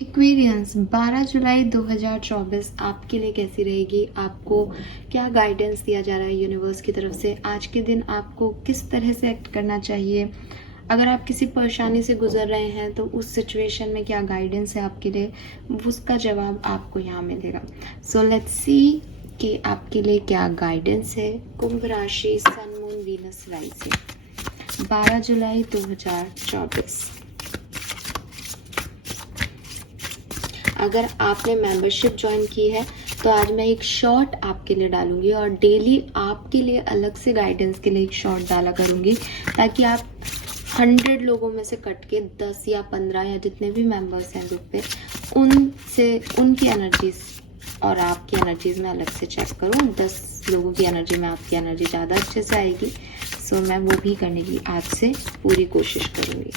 Aquarians 12 जुलाई 2024 आपके लिए कैसी रहेगी? आपको क्या गाइडेंस दिया जा रहा है यूनिवर्स की तरफ से? आज के दिन आपको किस तरह से एक्ट करना चाहिए? अगर आप किसी परेशानी से गुजर रहे हैं तो उस सिचुएशन में क्या गाइडेंस है आपके लिए, उसका जवाब आपको यहाँ मिलेगा। सो लेट्स सी कि आपके लिए क्या गाइडेंस है। कुंभ राशि, सन, मून, वीनस राइजिंग, 12 जुलाई 2024। अगर आपने मेंबरशिप ज्वाइन की है तो आज मैं एक शॉर्ट आपके लिए डालूंगी और डेली आपके लिए अलग से गाइडेंस के लिए एक शॉर्ट डाला करूंगी, ताकि आप 100 लोगों में से कट के 10 या 15 या जितने भी मेंबर्स हैं ग्रुप पे, उनसे उनकी एनर्जीज और आपकी एनर्जीज में अलग से चेक करूँ। 10 लोगों की एनर्जी में आपकी एनर्जी ज़्यादा अच्छे से आएगी। सो मैं वो भी करने की आज से पूरी कोशिश करूँगी।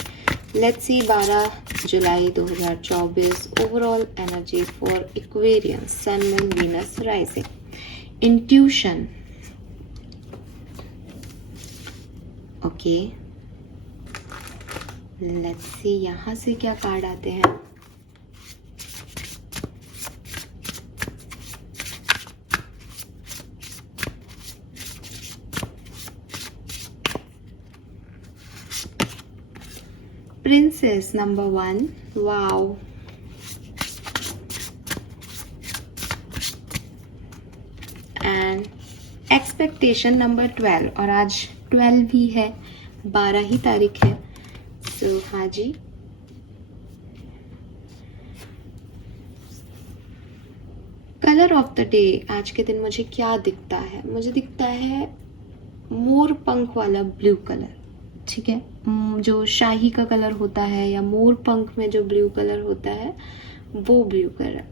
लेट्स सी 12 जुलाई 2024 overall energy for Aquarians, sun, moon, Venus rising. Intuition, okay, let's see यहाँ से क्या कार्ड आते हैं। Princess number 1, wow. And expectation number 12, और आज 12 भी है, 12 ही तारीख है। तो हाँ जी, कलर ऑफ द डे आज के दिन मुझे क्या दिखता है? मुझे दिखता है मोर पंख वाला ब्लू कलर। ठीक है, जो शाही का कलर होता है या मोर पंख में जो ब्लू कलर होता है वो blue colour.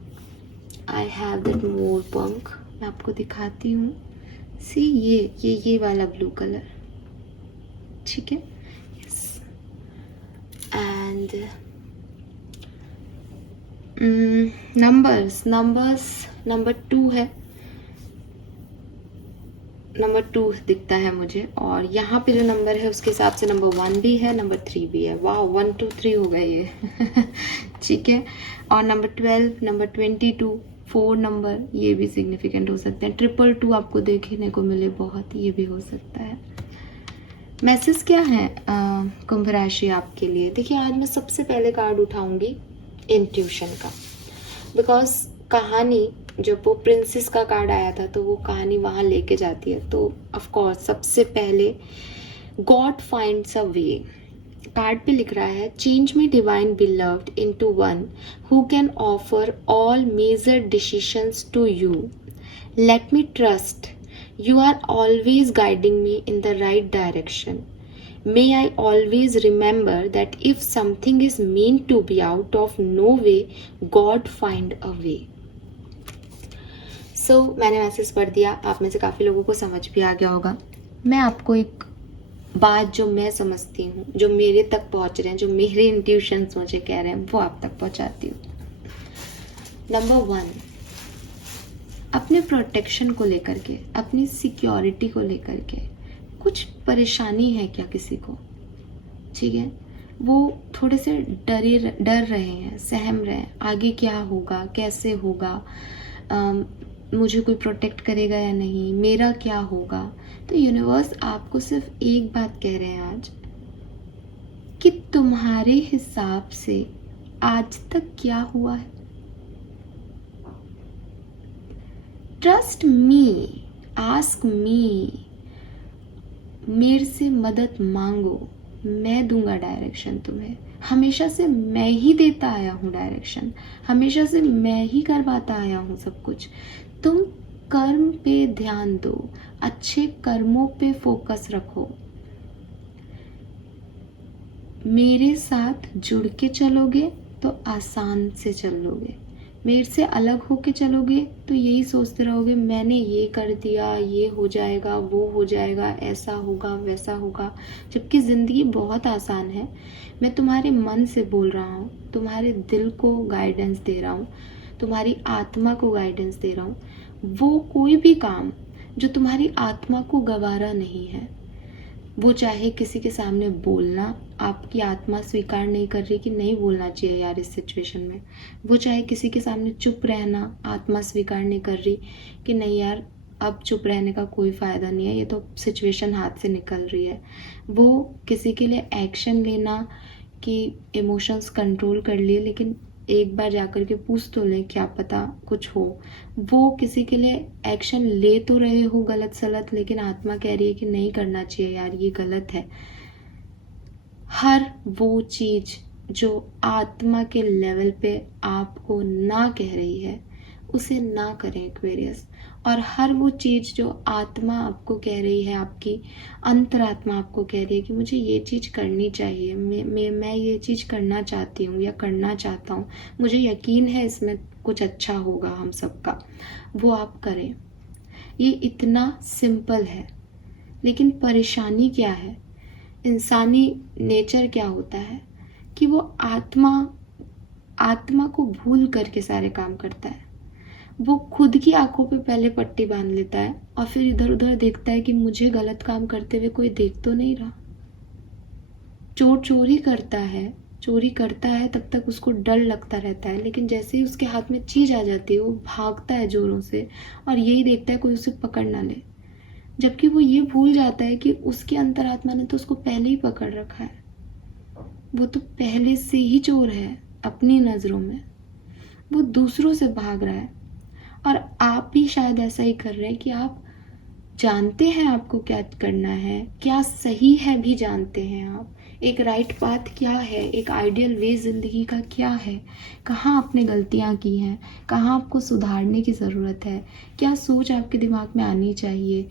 I have that more पंख, मैं आपको दिखाती हूँ। सी ये वाला ब्लू कलर, ठीक है। यस, एंड नंबर्स नंबर 2 है, नंबर 2 दिखता है मुझे, और यहाँ पे जो नंबर है उसके हिसाब से नंबर 1 भी है, नंबर 3 भी है। वाह, 1 2 3 हो गए ये ठीक है। और नंबर 12, नंबर 22, 4 नंबर, ये भी सिग्निफिकेंट हो सकते हैं। 222 आपको देखने को मिले बहुत, ये भी हो सकता है। मैसेज क्या है कुंभ राशि आपके लिए? देखिए, आज मैं सबसे पहले कार्ड उठाऊंगी इंट्यूशन का, बिकॉज कहानी जब वो प्रिंसेस का कार्ड आया था तो वो कहानी वहाँ लेके जाती है। तो ऑफ कोर्स सबसे पहले God finds a way. Card पे लिख रहा है, change me divine beloved into one who can offer all major decisions to you. Let me trust you are always guiding me in the right direction. May I always remember that if something is meant to be out of no way, God find a way. So, मैंने message पढ़ दिया, आप में से काफ़ी लोगों को समझ भी आ गया होगा। मैं आपको एक बात जो मैं समझती हूँ, जो मेरे तक पहुँच रहे हैं, जो मेरे इंट्यूशंस मुझे कह रहे हैं, वो आप तक पहुँचाती हूँ। नंबर 1, अपने प्रोटेक्शन को लेकर के, अपनी सिक्योरिटी को लेकर के कुछ परेशानी है क्या किसी को? ठीक है, वो थोड़े से डर रहे हैं, सहम रहे हैं, आगे क्या होगा, कैसे होगा, मुझे कोई प्रोटेक्ट करेगा या नहीं, मेरा क्या होगा। तो यूनिवर्स आपको सिर्फ एक बात कह रहे हैं आज, कि तुम्हारे हिसाब से आज तक क्या हुआ है। ट्रस्ट मी, आस्क मी, मेरे से मदद मांगो, मैं दूंगा डायरेक्शन तुम्हें। हमेशा से मैं ही देता आया हूँ डायरेक्शन, हमेशा से मैं ही करवाता आया हूँ सब कुछ। तुम कर्म पे ध्यान दो, अच्छे कर्मों पे फोकस रखो, मेरे साथ जुड़ के चलोगे तो आसान से चलोगे। मेरे से अलग होके चलोगे तो यही सोचते रहोगे, मैंने ये कर दिया, ये हो जाएगा, वो हो जाएगा, ऐसा होगा, वैसा होगा। जबकि ज़िंदगी बहुत आसान है। मैं तुम्हारे मन से बोल रहा हूँ, तुम्हारे दिल को गाइडेंस दे रहा हूँ, तुम्हारी आत्मा को गाइडेंस दे रहा हूँ। वो कोई भी काम जो तुम्हारी आत्मा को गवारा नहीं है, वो चाहे किसी के सामने बोलना, आपकी आत्मा स्वीकार नहीं कर रही कि नहीं बोलना चाहिए यार इस सिचुएशन में। वो चाहे किसी के सामने चुप रहना, आत्मा स्वीकार नहीं कर रही कि नहीं यार अब चुप रहने का कोई फ़ायदा नहीं है, ये तो सिचुएशन हाथ से निकल रही है। वो किसी के लिए एक्शन लेना कि इमोशंस कंट्रोल कर लिए, लेकिन एक बार जाकर के पूछ तो लें, क्या पता कुछ हो। वो किसी के लिए एक्शन ले तो रहे हो गलत सलत, लेकिन आत्मा कह रही है कि नहीं करना चाहिए यार, ये गलत है। हर वो चीज़ जो आत्मा के लेवल पे आपको ना कह रही है, उसे ना करें एक्वेरियस। और हर वो चीज़ जो आत्मा आपको कह रही है, आपकी अंतरात्मा आपको कह रही है कि मुझे ये चीज़ करनी चाहिए, मैं ये चीज़ करना चाहती हूँ या करना चाहता हूँ, मुझे यकीन है इसमें कुछ अच्छा होगा हम सबका, वो आप करें। ये इतना सिंपल है, लेकिन परेशानी क्या है, इंसानी नेचर क्या होता है कि वो आत्मा को भूल करके सारे काम करता है। वो खुद की आंखों पे पहले पट्टी बांध लेता है और फिर इधर उधर देखता है कि मुझे गलत काम करते हुए कोई देख तो नहीं रहा। चोर चोरी करता है, चोरी करता है तब तक उसको डर लगता रहता है, लेकिन जैसे ही उसके हाथ में चीज आ जाती है वो भागता है जोरों से और यही देखता है कोई उसे पकड़ ना ले। जबकि वो ये भूल जाता है कि उसकी अंतरात्मा ने तो उसको पहले ही पकड़ रखा है। वो तो पहले से ही चोर है अपनी नजरों में, वो दूसरों से भाग रहा है। और आप भी शायद ऐसा ही कर रहे हैं कि आप जानते हैं आपको क्या करना है, क्या सही है भी जानते हैं आप, एक राइट पाथ क्या है, एक आइडियल वे ज़िंदगी का क्या है, कहाँ आपने गलतियाँ की हैं, कहाँ आपको सुधारने की ज़रूरत है, क्या सोच आपके दिमाग में आनी चाहिए,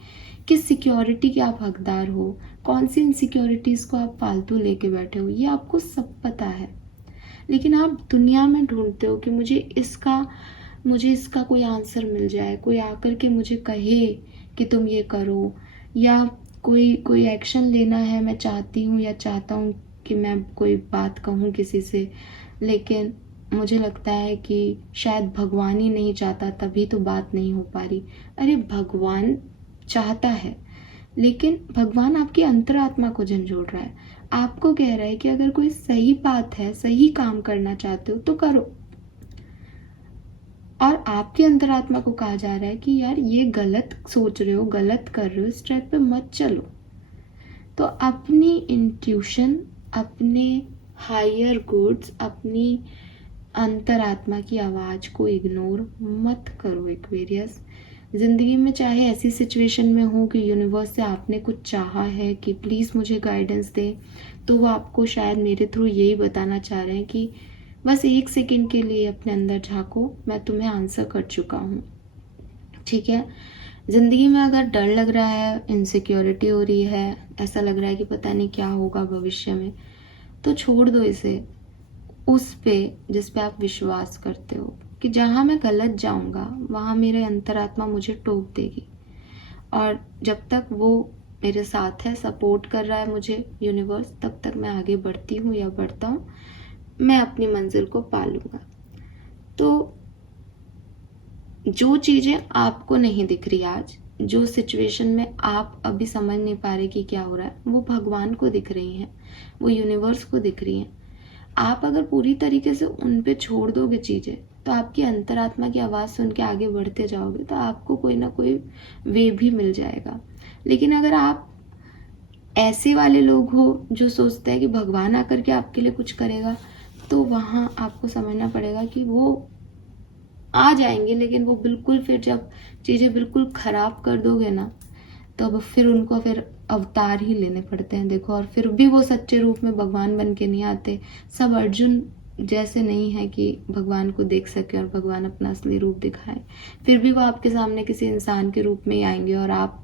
किस सिक्योरिटी के आप हकदार हो, कौन सी इनसिक्योरिटीज़ को आप फालतू लेके बैठे हो, ये आपको सब पता है। लेकिन आप दुनिया में ढूंढते हो कि मुझे इसका कोई आंसर मिल जाए, कोई आकर के मुझे कहे कि तुम ये करो, या कोई एक्शन लेना है, मैं चाहती हूँ या चाहता हूँ कि मैं कोई बात कहूँ किसी से, लेकिन मुझे लगता है कि शायद भगवान ही नहीं चाहता तभी तो बात नहीं हो पा रही। अरे भगवान चाहता है, लेकिन भगवान आपकी अंतरात्मा को झंझोड़ रहा है, आपको कह रहा है कि अगर कोई सही बात है, सही काम करना चाहते हो तो करो। और आपकी अंतरात्मा को कहा जा रहा है कि यार ये गलत सोच रहे हो, गलत कर रहे हो, इस ट्रैक पे मत चलो। तो अपनी इंट्यूशन, अपने हायर गुड्स, अपनी अंतरात्मा की आवाज़ को इग्नोर मत करो एक्वेरियस। ज़िंदगी में चाहे ऐसी सिचुएशन में हो कि यूनिवर्स से आपने कुछ चाहा है कि प्लीज़ मुझे गाइडेंस दे, तो वो आपको शायद मेरे थ्रू यही बताना चाह रहे हैं कि बस 1 सेकंड के लिए अपने अंदर झांको, मैं तुम्हें आंसर कर चुका हूँ। ठीक है, ज़िंदगी में अगर डर लग रहा है, इनसिक्योरिटी हो रही है, ऐसा लग रहा है कि पता नहीं क्या होगा भविष्य में, तो छोड़ दो इसे उस पे जिस पे आप विश्वास करते हो कि जहाँ मैं गलत जाऊँगा वहाँ मेरे अंतरात्मा मुझे टोक देगी। और जब तक वो मेरे साथ है, सपोर्ट कर रहा है मुझे यूनिवर्स, तब तक मैं आगे बढ़ती हूँ या बढ़ता हूँ, मैं अपनी मंजिल को पा लूँगा। तो जो चीज़ें आपको नहीं दिख रही आज, जो सिचुएशन में आप अभी समझ नहीं पा रहे कि क्या हो रहा है, वो भगवान को दिख रही हैं, वो यूनिवर्स को दिख रही हैं। आप अगर पूरी तरीके से उन पे छोड़ दोगे चीज़ें, तो आपकी अंतरात्मा की आवाज़ सुन के आगे बढ़ते जाओगे तो आपको कोई ना कोई वे भी मिल जाएगा। लेकिन अगर आप ऐसे वाले लोग हो जो सोचते हैं कि भगवान आकर के आपके लिए कुछ करेगा, तो वहाँ आपको समझना पड़ेगा कि वो आ जाएंगे, लेकिन वो बिल्कुल फिर जब चीज़ें बिल्कुल ख़राब कर दोगे ना, तो फिर उनको फिर अवतार ही लेने पड़ते हैं। देखो, और फिर भी वो सच्चे रूप में भगवान बन के नहीं आते। सब अर्जुन जैसे नहीं है कि भगवान को देख सके और भगवान अपना असली रूप दिखाए। फिर भी वो आपके सामने किसी इंसान के रूप में ही आएंगे और आप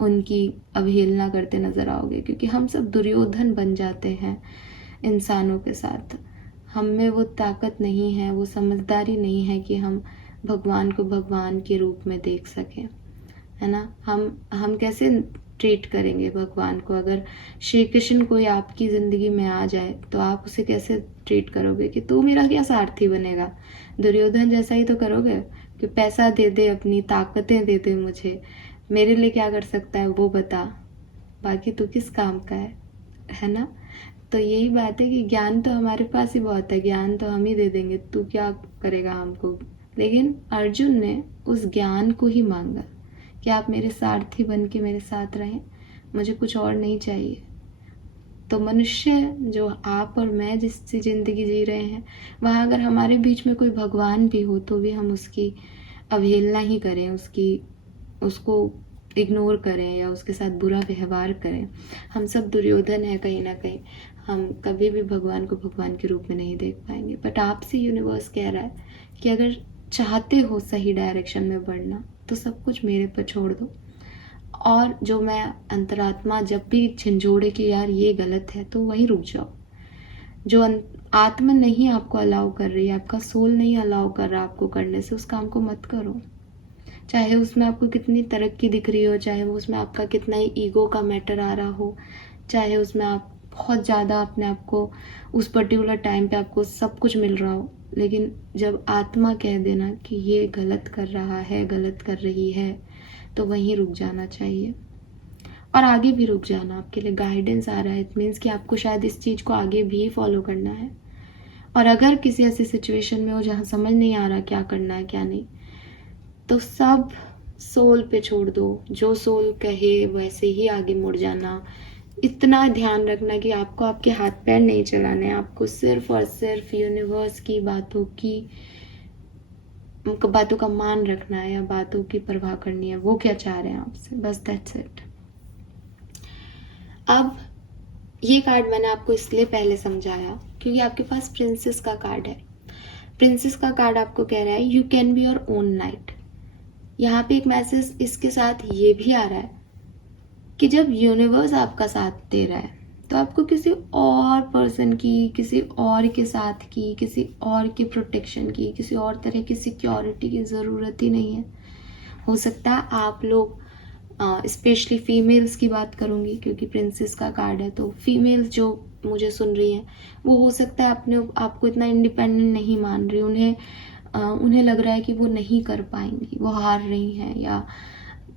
उनकी अवहेलना करते नजर आओगे, क्योंकि हम सब दुर्योधन बन जाते हैं इंसानों के साथ। हम में वो ताकत नहीं है, वो समझदारी नहीं है कि हम भगवान को भगवान के रूप में देख सकें, है ना। हम कैसे ट्रीट करेंगे भगवान को? अगर श्री कृष्ण कोई आपकी ज़िंदगी में आ जाए तो आप उसे कैसे ट्रीट करोगे कि तू मेरा क्या सारथी बनेगा? दुर्योधन जैसा ही तो करोगे कि पैसा दे दे, अपनी ताकतें दे दे, मुझे मेरे लिए क्या कर सकता है वो बता। बाकी तू किस काम का है ना। तो यही बात है कि ज्ञान तो हमारे पास ही बहुत है, ज्ञान तो हम ही दे देंगे, तू क्या करेगा हमको। लेकिन अर्जुन ने उस ज्ञान को ही मांगा कि आप मेरे सारथी बन के मेरे साथ रहें, मुझे कुछ और नहीं चाहिए। तो मनुष्य जो आप और मैं जिससे ज़िंदगी जी रहे हैं, वहाँ अगर हमारे बीच में कोई भगवान भी हो तो भी हम उसकी अवहेलना ही करें, उसको इग्नोर करें या उसके साथ बुरा व्यवहार करें। हम सब दुर्योधन हैं कहीं ना कहीं, हम कभी भी भगवान को भगवान के रूप में नहीं देख पाएंगे। बट आपसे यूनिवर्स कह रहा है कि अगर चाहते हो सही डायरेक्शन में बढ़ना तो सब कुछ मेरे पर छोड़ दो, और जो मैं अंतरात्मा जब भी झंझोड़े कि यार ये गलत है, तो वहीं रुक जाओ। जो आत्मा नहीं आपको अलाउ कर रही है, आपका सोल नहीं अलाउ कर रहा आपको करने से, उस काम को मत करो। चाहे उसमें आपको कितनी तरक्की दिख रही हो, चाहे वो उसमें आपका कितना ही ईगो का मैटर आ रहा हो, चाहे उसमें आप बहुत ज़्यादा अपने आप को उस पर्टिकुलर टाइम पे आपको सब कुछ मिल रहा हो, लेकिन जब आत्मा कह देना कि ये गलत कर रहा है, गलत कर रही है, तो वहीं रुक जाना चाहिए और आगे भी रुक जाना। आपके लिए गाइडेंस आ रहा है, इट मीन्स कि आपको शायद इस चीज़ को आगे भी फॉलो करना है। और अगर किसी ऐसी सिचुएशन में हो जहाँ समझ नहीं आ रहा क्या करना है क्या नहीं, तो सब सोल पे छोड़ दो, जो सोल कहे वैसे ही आगे मुड़ जाना। इतना ध्यान रखना कि आपको आपके हाथ पैर नहीं चलाने, आपको सिर्फ और सिर्फ यूनिवर्स की बातों का मान रखना है या बातों की परवाह करनी है, वो क्या चाह रहे हैं आपसे, बस दैट्स इट। अब ये कार्ड मैंने आपको इसलिए पहले समझाया क्योंकि आपके पास प्रिंसेस का कार्ड है। प्रिंसेस का कार्ड आपको कह रहा है you can be your own light. यहाँ पे एक मैसेज इसके साथ ये भी आ रहा है कि जब यूनिवर्स आपका साथ दे रहा है तो आपको किसी और पर्सन की, किसी और के साथ की, किसी और की प्रोटेक्शन की, किसी और तरह की सिक्योरिटी की ज़रूरत ही नहीं है। हो सकता है आप लोग, स्पेशली फीमेल्स की बात करूँगी क्योंकि प्रिंसेस का कार्ड है, तो फीमेल्स जो मुझे सुन रही हैं वो हो सकता है आपको इतना इंडिपेंडेंट नहीं मान रही, उन्हें लग रहा है कि वो नहीं कर पाएंगी, वो हार रही हैं, या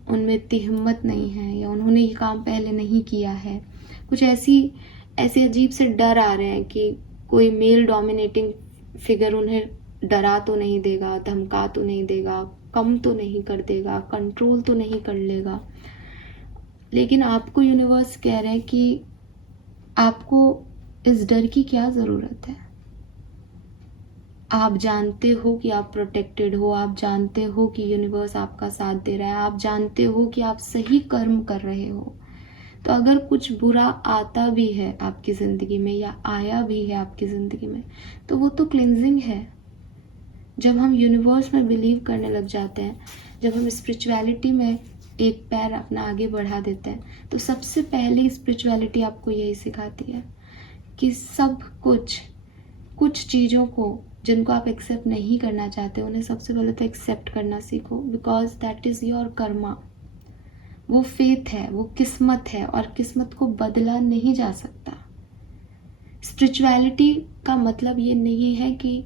उनमें इतनी हिम्मत नहीं है, या उन्होंने ये काम पहले नहीं किया है। कुछ ऐसे अजीब से डर आ रहे हैं कि कोई मेल डोमिनेटिंग फिगर उन्हें डरा तो नहीं देगा, धमका तो नहीं देगा, कम तो नहीं कर देगा, कंट्रोल तो नहीं कर लेगा। लेकिन आपको यूनिवर्स कह रहे हैं कि आपको इस डर की क्या ज़रूरत है। आप जानते हो कि आप प्रोटेक्टेड हो, आप जानते हो कि यूनिवर्स आपका साथ दे रहा है, आप जानते हो कि आप सही कर्म कर रहे हो। तो अगर कुछ बुरा आता भी है आपकी ज़िंदगी में या आया भी है आपकी ज़िंदगी में, तो वो तो क्लिनजिंग है। जब हम यूनिवर्स में बिलीव करने लग जाते हैं, जब हम स्पिरिचुअलिटी में एक पैर अपना आगे बढ़ा देते हैं, तो सबसे पहले स्पिरिचुअलिटी आपको यही सिखाती है कि सब कुछ चीज़ों को जिनको आप एक्सेप्ट नहीं करना चाहते, उन्हें सबसे पहले तो एक्सेप्ट करना सीखो, because that is your Karma. वो फेथ है, वो किस्मत है, और किस्मत को बदला नहीं जा सकता। स्पिरिचुअलिटी का मतलब ये नहीं है कि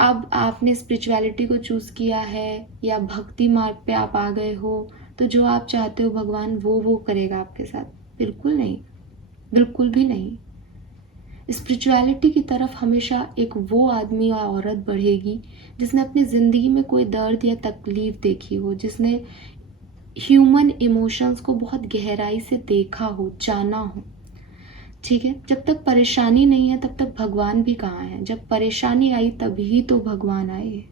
अब आपने स्पिरिचुअलिटी को चूज़ किया है या भक्ति मार्ग पे आप आ गए हो तो जो आप चाहते हो भगवान वो करेगा आपके साथ। बिल्कुल नहीं, बिल्कुल भी नहीं। स्पिरिचुअलिटी की तरफ हमेशा एक वो आदमी या औरत बढ़ेगी जिसने अपनी ज़िंदगी में कोई दर्द या तकलीफ देखी हो, जिसने ह्यूमन इमोशंस को बहुत गहराई से देखा हो, जाना हो। ठीक है, जब तक परेशानी नहीं है तब तक भगवान भी कहाँ है। जब परेशानी आई तभी तो भगवान आए।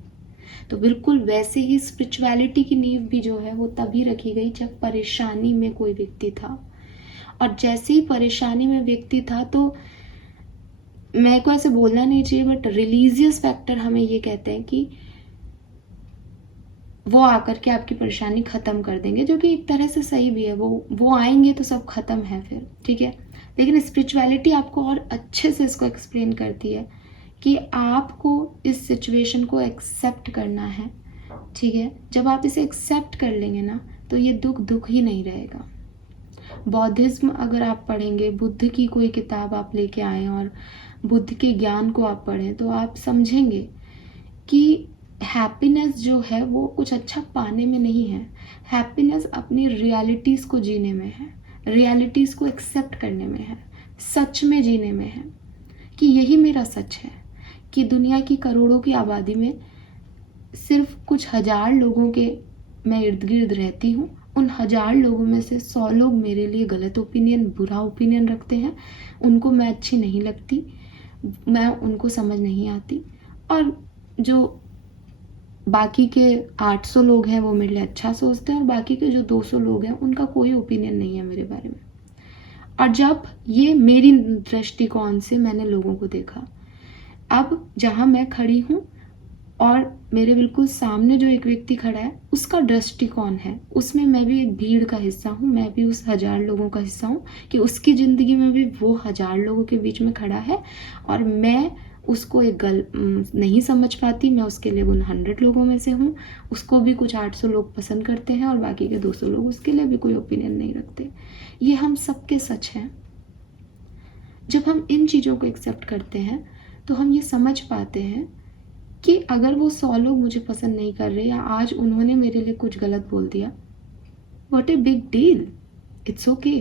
तो बिल्कुल वैसे ही स्पिरिचुअलिटी की नींव भी जो है वो तभी रखी गई जब परेशानी में कोई व्यक्ति था, और जैसे ही परेशानी में व्यक्ति था, तो मेरे को ऐसे बोलना नहीं चाहिए बट रिलीजियस फैक्टर हमें ये कहते हैं कि वो आकर के आपकी परेशानी ख़त्म कर देंगे, जो कि एक तरह से सही भी है। वो आएंगे तो सब ख़त्म है फिर, ठीक है। लेकिन स्पिरिचुअलिटी आपको और अच्छे से इसको एक्सप्लेन करती है कि आपको इस सिचुएशन को एक्सेप्ट करना है, ठीक है। जब आप इसे एक्सेप्ट कर लेंगे ना, तो ये दुख ही नहीं रहेगा। बौद्धिज्म अगर आप पढ़ेंगे, बुद्ध की कोई किताब आप लेके आए और बुद्ध के ज्ञान को आप पढ़ें, तो आप समझेंगे कि हैप्पीनेस जो है वो कुछ अच्छा पाने में नहीं है। हैप्पीनेस अपनी रियलिटीज़ को जीने में है, रियलिटीज़ को एक्सेप्ट करने में है, सच में जीने में है कि यही मेरा सच है कि दुनिया की करोड़ों की आबादी में सिर्फ कुछ हजार लोगों के मैं इर्द गिर्द रहती हूँ। उन हजार लोगों में से 100 लोग मेरे लिए गलत ओपिनियन, बुरा ओपिनियन रखते हैं। उनको मैं अच्छी नहीं लगती, मैं उनको समझ नहीं आती, और जो बाकी के 800 लोग हैं वो मेरे लिए अच्छा सोचते हैं, और बाकी के जो 200 लोग हैं उनका कोई ओपिनियन नहीं है मेरे बारे में। और जब ये मेरी दृष्टिकोण से मैंने लोगों को देखा, अब जहाँ मैं खड़ी हूँ और मेरे बिल्कुल सामने जो एक व्यक्ति खड़ा है उसका दृष्टिकोण है, उसमें मैं भी एक भीड़ का हिस्सा हूँ, मैं भी उस हजार लोगों का हिस्सा हूँ कि उसकी ज़िंदगी में भी वो हजार लोगों के बीच में खड़ा है और मैं उसको एक नहीं समझ पाती। मैं उसके लिए उन 100 लोगों में से हूँ। उसको भी कुछ 800 लोग पसंद करते हैं और बाकी के 200 लोग उसके लिए भी कोई ओपिनियन नहीं रखते। ये हम सबके सच हैं। जब हम इन चीज़ों को एक्सेप्ट करते हैं तो हम ये समझ पाते हैं कि अगर वो 100 लोग मुझे पसंद नहीं कर रहे या आज उन्होंने मेरे लिए कुछ गलत बोल दिया, what a big deal, it's okay,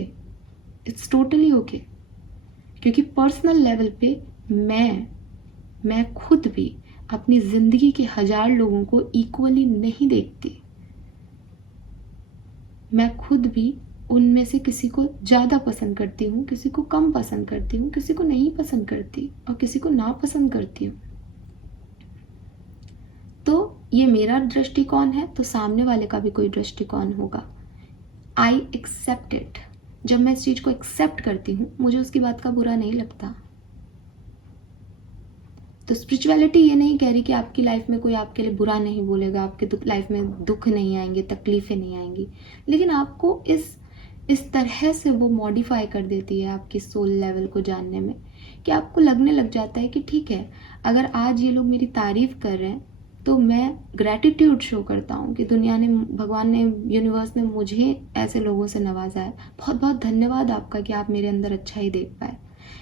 it's totally okay. क्योंकि पर्सनल लेवल पे मैं खुद भी अपनी ज़िंदगी के 1000 लोगों को इक्वली नहीं देखती। मैं खुद भी उनमें से किसी को ज़्यादा पसंद करती हूँ, किसी को कम पसंद करती हूँ, किसी को नहीं पसंद करती और किसी को नापसंद करती हूँ। तो ये मेरा दृष्टिकोण है, तो सामने वाले का भी कोई दृष्टिकोण होगा। I accept it. जब मैं इस चीज़ को एक्सेप्ट करती हूँ, मुझे उसकी बात का बुरा नहीं लगता। तो स्पिरिचुअलिटी ये नहीं कह रही कि आपकी लाइफ में कोई आपके लिए बुरा नहीं बोलेगा, आपके लाइफ में दुख नहीं आएंगे, तकलीफ़ें नहीं आएंगी, लेकिन आपको इस तरह से वो मॉडिफाई कर देती है आपकी सोल लेवल को जानने में कि आपको लगने लग जाता है कि ठीक है, अगर आज ये लोग मेरी तारीफ़ कर रहे हैं तो मैं ग्रैटिट्यूड शो करता हूँ कि दुनिया ने, भगवान ने, यूनिवर्स ने मुझे ऐसे लोगों से नवाजा है। बहुत बहुत धन्यवाद आपका कि आप मेरे अंदर अच्छाई देख पाए।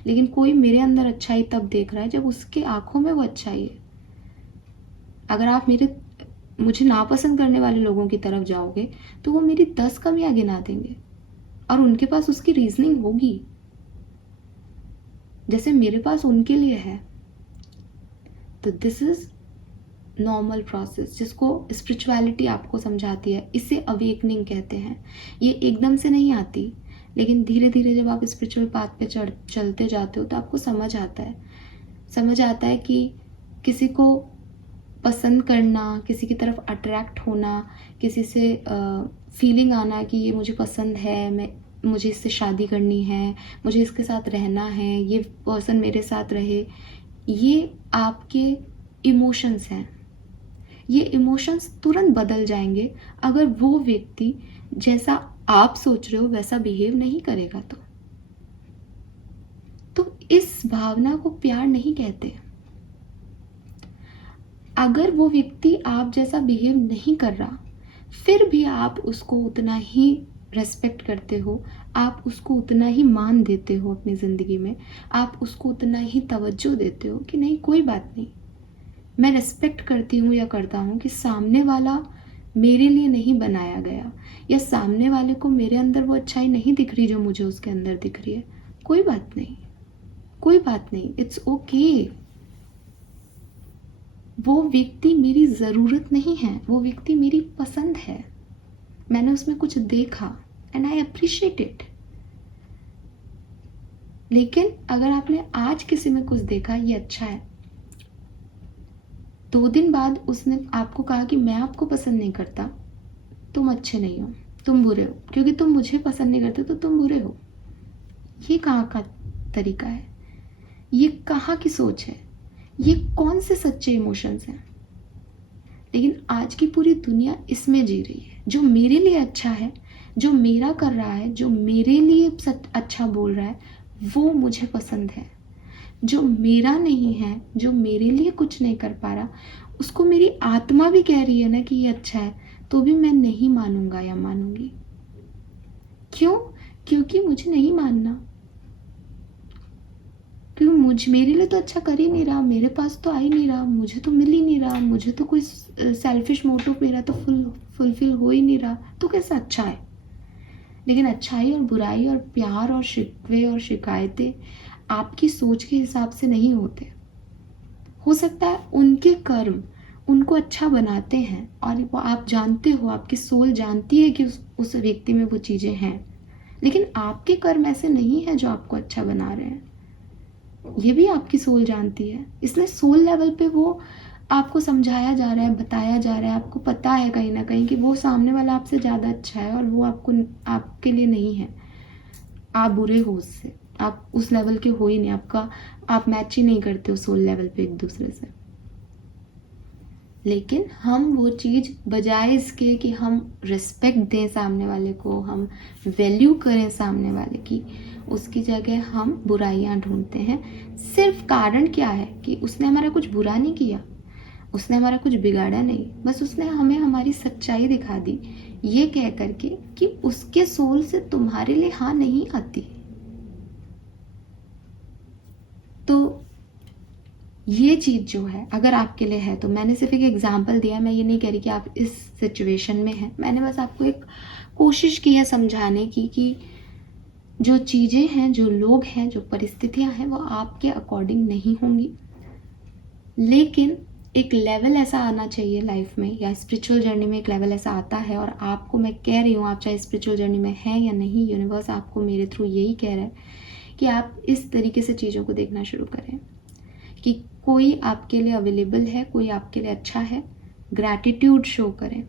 लेकिन कोई मेरे अंदर अच्छाई तब देख रहा है जब उसके आंखों में वो अच्छाई है। अगर आप मुझे नापसंद करने वाले लोगों की तरफ जाओगे तो वो मेरी 10 कमियां गिना देंगे और उनके पास उसकी रीजनिंग होगी जैसे मेरे पास उनके लिए है। तो दिस इज नॉर्मल प्रोसेस जिसको स्पिरिचुअलिटी आपको समझाती है। इसे अवेकनिंग कहते हैं। ये एकदम से नहीं आती, लेकिन धीरे धीरे जब आप स्पिरिचुअल पाथ पे चलते जाते हो तो आपको समझ आता है कि किसी को पसंद करना, किसी की तरफ अट्रैक्ट होना, किसी से फीलिंग आना कि ये मुझे पसंद है, मुझे इससे शादी करनी है, मुझे इसके साथ रहना है, ये पर्सन मेरे साथ रहे, ये आपके इमोशंस हैं। ये इमोशंस तुरंत बदल जाएंगे अगर वो व्यक्ति जैसा आप सोच रहे हो वैसा बिहेव नहीं करेगा। तो इस भावना को प्यार नहीं कहते। अगर वो व्यक्ति आप जैसा बिहेव नहीं कर रहा फिर भी आप उसको उतना ही रेस्पेक्ट करते हो, आप उसको उतना ही मान देते हो अपनी ज़िंदगी में, आप उसको उतना ही तवज्जो देते हो कि नहीं कोई बात नहीं, मैं रेस्पेक्ट करती हूँ या करता हूँ कि सामने वाला मेरे लिए नहीं बनाया गया, या सामने वाले को मेरे अंदर वो अच्छाई नहीं दिख रही जो मुझे उसके अंदर दिख रही है। कोई बात नहीं, इट्स ओके। वो व्यक्ति मेरी ज़रूरत नहीं है, वो व्यक्ति मेरी पसंद है, मैंने उसमें कुछ देखा एंड आई अप्रिशिएट इट। लेकिन अगर आपने आज किसी में कुछ देखा ये अच्छा है, 2 दिन बाद उसने आपको कहा कि मैं आपको पसंद नहीं करता, तुम अच्छे नहीं हो, तुम बुरे हो, क्योंकि तुम मुझे पसंद नहीं करते तो तुम बुरे हो, ये कहाँ का तरीका है? ये कहाँ की सोच है? ये कौन से सच्चे इमोशंस हैं? लेकिन आज की पूरी दुनिया इसमें जी रही है। जो मेरे लिए अच्छा है, जो मेरा कर रहा है, जो मेरे लिए अच्छा बोल रहा है, वो मुझे पसंद है। जो मेरा नहीं है, जो मेरे लिए कुछ नहीं कर पा रहा, उसको मेरी आत्मा भी कह रही है ना कि ये अच्छा है, तो भी मैं नहीं मानूंगा या मानूंगी। क्यों? क्योंकि मुझे नहीं मानना, क्योंकि मेरे लिए तो अच्छा कर ही नहीं रहा, मेरे पास तो आ ही नहीं रहा, मुझे तो मिल ही नहीं रहा, मुझे तो कोई सेल्फिश मोटिव मेरा तो फुलफिल हो ही नहीं रहा, तो कैसा अच्छा है? लेकिन अच्छाई और बुराई और प्यार और शिकवे और शिकायतें आपकी सोच के हिसाब से नहीं होते। हो सकता है उनके कर्म उनको अच्छा बनाते हैं और वो आप जानते हो, आपकी सोल जानती है कि उस व्यक्ति में वो चीज़ें हैं, लेकिन आपके कर्म ऐसे नहीं है जो आपको अच्छा बना रहे हैं। ये भी आपकी सोल जानती है। इसलिए सोल लेवल पे वो आपको समझाया जा रहा है, बताया जा रहा है, आपको पता है कहीं ना कहीं कि वो सामने वाला आपसे ज़्यादा अच्छा है और वो आपके लिए नहीं है। आप बुरे हो उससे, आप उस लेवल के हो ही नहीं, आप मैच ही नहीं करते हो सोल लेवल पे एक दूसरे से। लेकिन हम वो चीज़ बजाय इसके कि हम रिस्पेक्ट दें सामने वाले को, हम वैल्यू करें सामने वाले की, उसकी जगह हम बुराइयां ढूंढते हैं। सिर्फ कारण क्या है कि उसने हमारा कुछ बुरा नहीं किया, उसने हमारा कुछ बिगाड़ा नहीं, बस उसने हमें हमारी सच्चाई दिखा दी, ये कह करके कि उसके सोल से तुम्हारे लिए हाँ नहीं आती। तो ये चीज़ जो है अगर आपके लिए है, तो मैंने सिर्फ एक एग्जांपल दिया, मैं ये नहीं कह रही कि आप इस सिचुएशन में हैं, मैंने बस आपको एक कोशिश की है समझाने की कि जो चीज़ें हैं, जो लोग हैं, जो परिस्थितियां हैं, वो आपके अकॉर्डिंग नहीं होंगी, लेकिन एक लेवल ऐसा आना चाहिए लाइफ में, या स्पिरिचुअल जर्नी में एक लेवल ऐसा आता है। और आपको मैं कह रही हूँ, आप चाहे स्पिरिचुअल जर्नी में हैं या नहीं, यूनिवर्स आपको मेरे थ्रू यही कह रहा है कि आप इस तरीके से चीज़ों को देखना शुरू करें कि कोई आपके लिए अवेलेबल है, कोई आपके लिए अच्छा है, ग्रैटिट्यूड शो करें।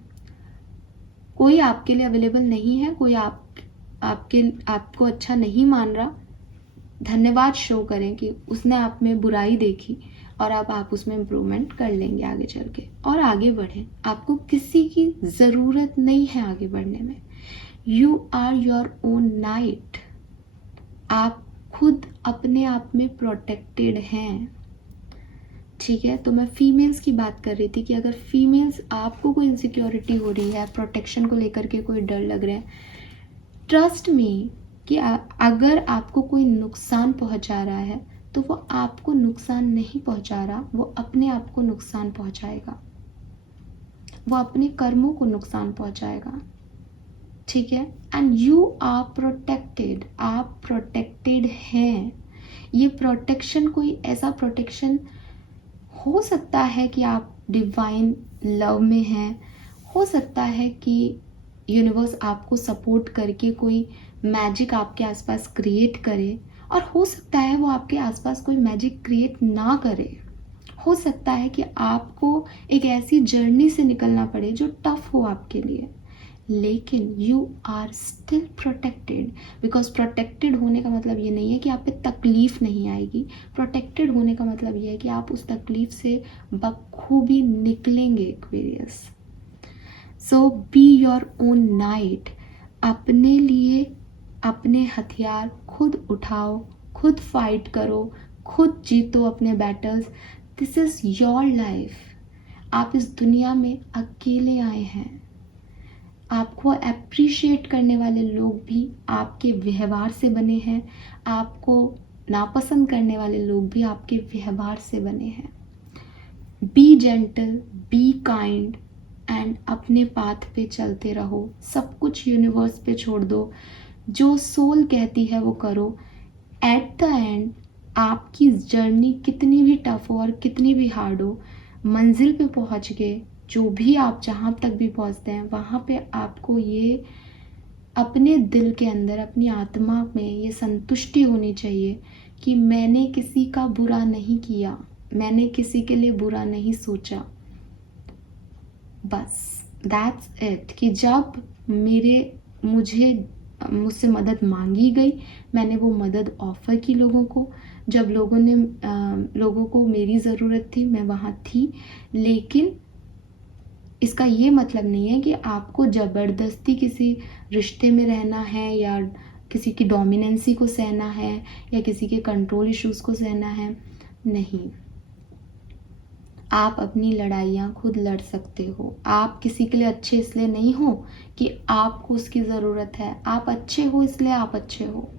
कोई आपके लिए अवेलेबल नहीं है, कोई आपको अच्छा नहीं मान रहा, धन्यवाद शो करें कि उसने आप में बुराई देखी और अब आप उसमें इम्प्रूवमेंट कर लेंगे आगे चल के, और आगे बढ़ें। आपको किसी की ज़रूरत नहीं है आगे बढ़ने में। You are your own knight. आप खुद अपने आप में प्रोटेक्टेड हैं, ठीक है। तो मैं फीमेल्स की बात कर रही थी कि अगर फीमेल्स आपको कोई इनसिक्योरिटी हो रही है, प्रोटेक्शन को लेकर के कोई डर लग रहा है, ट्रस्ट मी कि अगर आपको कोई नुकसान पहुंचा रहा है तो वो आपको नुकसान नहीं पहुंचा रहा, वो अपने आप को नुकसान पहुंचाएगा, वो अपने कर्मों को नुकसान पहुंचाएगा, ठीक है। एंड यू आर प्रोटेक्टेड, आप प्रोटेक्टेड हैं। ये प्रोटेक्शन कोई ऐसा प्रोटेक्शन हो सकता है कि आप डिवाइन लव में हैं, हो सकता है कि यूनिवर्स आपको सपोर्ट करके कोई मैजिक आपके आसपास क्रिएट करे, और हो सकता है वो आपके आसपास कोई मैजिक क्रिएट ना करे। हो सकता है कि आपको एक ऐसी जर्नी से निकलना पड़े जो टफ हो आपके लिए, लेकिन you are still protected. Because protected होने का मतलब ये नहीं है कि आप पे तकलीफ नहीं आएगी। प्रोटेक्टेड होने का मतलब ये है कि आप उस तकलीफ से बखूबी निकलेंगे Aquarius. So be your own night. अपने लिए अपने हथियार खुद उठाओ, खुद फाइट करो, खुद जीतो अपने battles. This is your life. आप इस दुनिया में अकेले आए हैं। आपको अप्रिशिएट करने वाले लोग भी आपके व्यवहार से बने हैं, आपको नापसंद करने वाले लोग भी आपके व्यवहार से बने हैं। B gentle, be kind and अपने पाथ पे चलते रहो। सब कुछ यूनिवर्स पे छोड़ दो, जो सोल कहती है वो करो। एट द एंड आपकी जर्नी कितनी भी टफ हो और कितनी भी हार्ड हो, मंजिल पे पहुंच गए, जो भी आप जहाँ तक भी पहुंचते हैं वहाँ पे आपको ये अपने दिल के अंदर, अपनी आत्मा में ये संतुष्टि होनी चाहिए कि मैंने किसी का बुरा नहीं किया, मैंने किसी के लिए बुरा नहीं सोचा। बस दैट्स इट। कि जब मुझसे मदद मांगी गई, मैंने वो मदद ऑफर की लोगों को। जब लोगों को मेरी ज़रूरत थी, मैं वहाँ थी। लेकिन इसका ये मतलब नहीं है कि आपको ज़बरदस्ती किसी रिश्ते में रहना है, या किसी की डोमिनेंसी को सहना है, या किसी के कंट्रोल इश्यूज़ को सहना है। नहीं, आप अपनी लड़ाइयाँ खुद लड़ सकते हो। आप किसी के लिए अच्छे इसलिए नहीं हो कि आपको उसकी ज़रूरत है, आप अच्छे हो इसलिए आप अच्छे हो,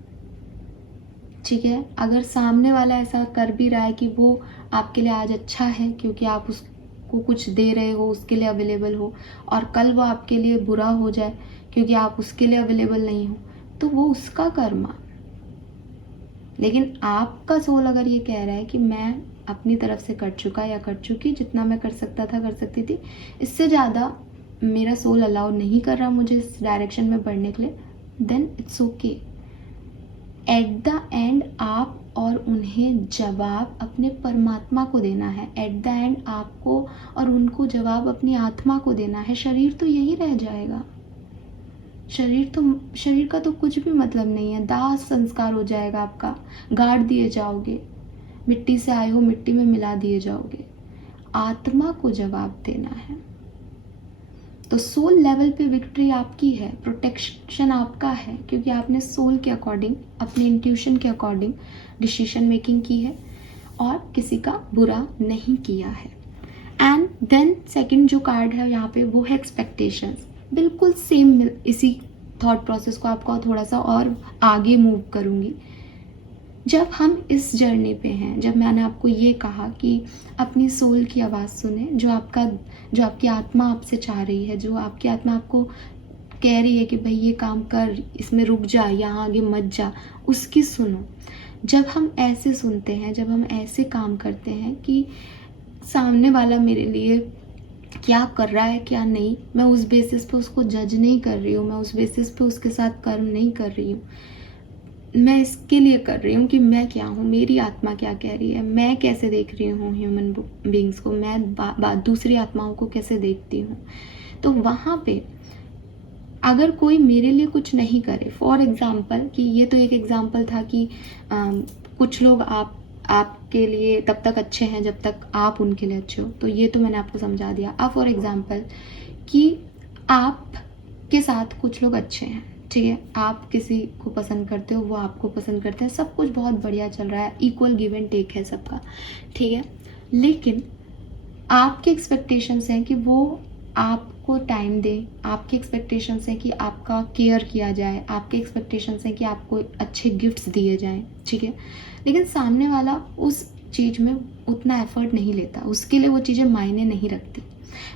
ठीक है। अगर सामने वाला ऐसा कर भी रहा है कि वो आपके लिए आज अच्छा है क्योंकि आप उसको कुछ दे रहे हो, उसके लिए अवेलेबल हो, और कल वो आपके लिए बुरा हो जाए क्योंकि आप उसके लिए अवेलेबल नहीं हो, तो वो उसका कर्मा। लेकिन आपका सोल अगर ये कह रहा है कि मैं अपनी तरफ से कर चुका या कर चुकी, जितना मैं कर सकता था कर सकती थी, इससे ज़्यादा मेरा सोल अलाउ नहीं कर रहा मुझे इस डायरेक्शन में बढ़ने के लिए, then it's okay. At the end आप और उन्हें जवाब अपने परमात्मा को देना है। एट द एंड आपको और उनको जवाब अपनी आत्मा को देना है। शरीर तो यही रह जाएगा। शरीर का तो कुछ भी मतलब नहीं है। दाह संस्कार हो जाएगा आपका, गाड़ दिए जाओगे, मिट्टी से आए हो मिट्टी में मिला दिए जाओगे। आत्मा को जवाब देना है। तो सोल लेवल पे विक्ट्री आपकी है, प्रोटेक्शन आपका है, क्योंकि आपने सोल के अकॉर्डिंग, अपने इंट्यूशन के अकॉर्डिंग डिसीजन मेकिंग की है और किसी का बुरा नहीं किया है। एंड देन सेकंड जो कार्ड है यहाँ पे वो है एक्सपेक्टेशंस। बिल्कुल सेम इसी थॉट प्रोसेस को आपको थोड़ा सा और आगे मूव करूँगी। जब हम इस जर्नी पे हैं, जब मैंने आपको ये कहा कि अपनी सोल की आवाज़ सुने, जो आपकी आत्मा आपसे चाह रही है, जो आपकी आत्मा आपको कह रही है कि भाई ये काम कर, इसमें रुक जा, यहाँ आगे मत जा, उसकी सुनो। जब हम ऐसे सुनते हैं, जब हम ऐसे काम करते हैं कि सामने वाला मेरे लिए क्या कर रहा है क्या नहीं, मैं उस बेसिस पे उसको जज नहीं कर रही हूँ, मैं उस बेसिस पे उसके साथ कर्म नहीं कर रही हूँ, मैं इसके लिए कर रही हूँ कि मैं क्या हूँ, मेरी आत्मा क्या कह रही है, मैं कैसे देख रही हूँ ह्यूमन बीइंग्स को, मैं दूसरी आत्माओं को कैसे देखती हूँ। तो वहाँ पे अगर कोई मेरे लिए कुछ नहीं करे, फॉर एग्जाम्पल, कि ये तो एक एग्जाम्पल था कि कुछ लोग आपके लिए तब तक अच्छे हैं जब तक आप उनके लिए अच्छे हो, तो ये तो मैंने आपको समझा दिया। अब फॉर एग्जाम्पल कि आपके साथ कुछ लोग अच्छे हैं, ठीक है, आप किसी को पसंद करते हो, वो आपको पसंद करते हैं, सब कुछ बहुत बढ़िया चल रहा है, इक्वल गिव एंड टेक है सबका, ठीक है। लेकिन आपके एक्सपेक्टेशंस हैं कि वो आपको टाइम दे, आपके एक्सपेक्टेशंस हैं कि आपका केयर किया जाए, आपके एक्सपेक्टेशंस हैं कि आपको अच्छे गिफ्ट्स दिए जाएं, ठीक है। लेकिन सामने वाला उस चीज़ में उतना एफर्ट नहीं लेता, उसके लिए वो चीज़ें मायने नहीं रखती।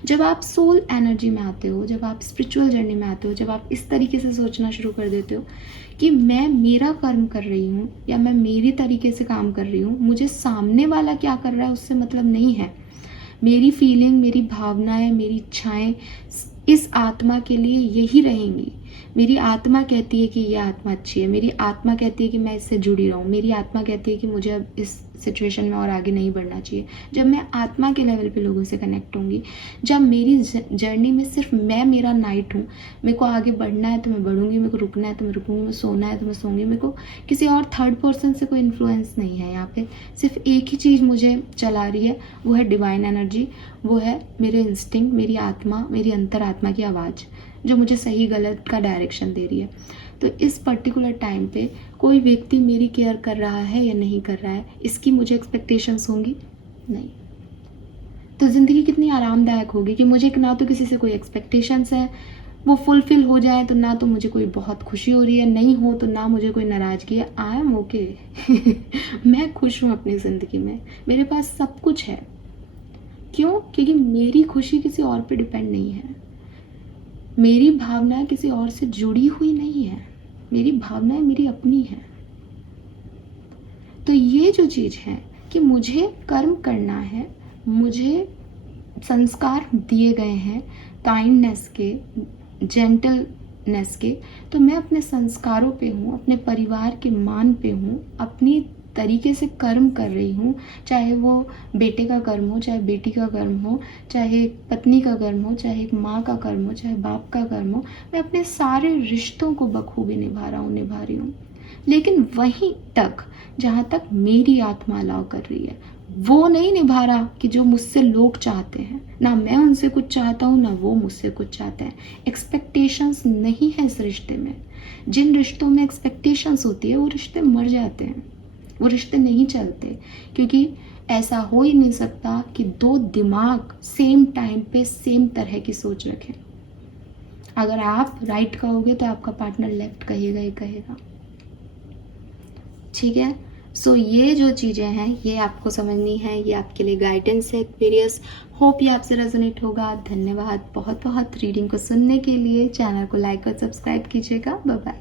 जब आप सोल एनर्जी में आते हो, जब आप स्पिरिचुअल जर्नी में आते हो, जब आप इस तरीके से सोचना शुरू कर देते हो कि मैं मेरा कर्म कर रही हूँ या मैं मेरी तरीके से काम कर रही हूँ, मुझे सामने वाला क्या कर रहा है उससे मतलब नहीं है, मेरी फीलिंग, मेरी भावनाएं, मेरी इच्छाएं इस आत्मा के लिए यही रहेंगी। मेरी आत्मा कहती है कि ये आत्मा अच्छी है, मेरी आत्मा कहती है कि मैं इससे जुड़ी रहूं, मेरी आत्मा कहती है कि मुझे अब इस सिचुएशन में और आगे नहीं बढ़ना चाहिए। जब मैं आत्मा के लेवल पे लोगों से कनेक्ट होंगी, जब मेरी जर्नी में सिर्फ मैं मेरा नाइट हूँ, मेरे को आगे बढ़ना है तो मैं बढ़ूंगी, मेरे को रुकना है तो मैं रुकूंगी, मैं सोना है तो मैं सोऊंगी, मेरे को किसी और थर्ड पर्सन से कोई इन्फ्लुएंस नहीं है। यहाँ पे सिर्फ एक ही चीज़ मुझे चला रही है, वो है डिवाइन एनर्जी, वो है मेरे इंस्टिंक्ट, मेरी आत्मा, मेरी अंतर आत्मा की आवाज़, जो मुझे सही गलत का डायरेक्शन दे रही है। तो इस पर्टिकुलर टाइम पे कोई व्यक्ति मेरी केयर कर रहा है या नहीं कर रहा है, इसकी मुझे एक्सपेक्टेशंस होंगी नहीं। तो ज़िंदगी कितनी आरामदायक होगी कि मुझे ना तो किसी से कोई एक्सपेक्टेशंस है, वो फुलफिल हो जाए तो ना तो मुझे कोई बहुत खुशी हो रही है, नहीं हो तो ना मुझे कोई नाराज़गी है। आई एम ओके मैं खुश हूँ अपनी ज़िंदगी में, मेरे पास सब कुछ है। क्यों? क्योंकि मेरी खुशी किसी और पे डिपेंड नहीं है, मेरी भावनाएं किसी और से जुड़ी हुई नहीं है, मेरी भावनाएं मेरी अपनी हैं। तो ये जो चीज़ है कि मुझे कर्म करना है, मुझे संस्कार दिए गए हैं काइंडनेस के, जेंटलनेस के, तो मैं अपने संस्कारों पे हूँ, अपने परिवार के मान पे हूँ, अपनी तरीके से कर्म कर रही हूँ, चाहे वो बेटे का कर्म हो, चाहे बेटी का कर्म हो, चाहे पत्नी का कर्म हो, चाहे एक माँ का कर्म हो, चाहे बाप का कर्म हो, मैं अपने सारे रिश्तों को बखूबी निभा रही हूँ। लेकिन वहीं तक जहाँ तक मेरी आत्मा अलाउ कर रही है, वो नहीं निभा रहा कि जो मुझसे लोग चाहते हैं, ना मैं उनसे कुछ चाहता हूँ ना वो मुझसे कुछ चाहते हैं। एक्सपेक्टेशंस नहीं है इस रिश्ते में। जिन रिश्तों में एक्सपेक्टेशंस होती है वो रिश्ते मर जाते हैं, वो रिश्ते नहीं चलते, क्योंकि ऐसा हो ही नहीं सकता कि दो दिमाग सेम टाइम पे सेम तरह की सोच रखें। अगर आप राइट कहोगे तो आपका पार्टनर लेफ्ट कहेगा ही कहेगा, ठीक है। सो ये जो चीज़ें हैं ये आपको समझनी है, ये आपके लिए गाइडेंस है, एक्सपीरियंस। होप ये आपसे रेजोनेट होगा। धन्यवाद बहुत बहुत रीडिंग को सुनने के लिए। चैनल को लाइक और सब्सक्राइब कीजिएगा। Bye bye.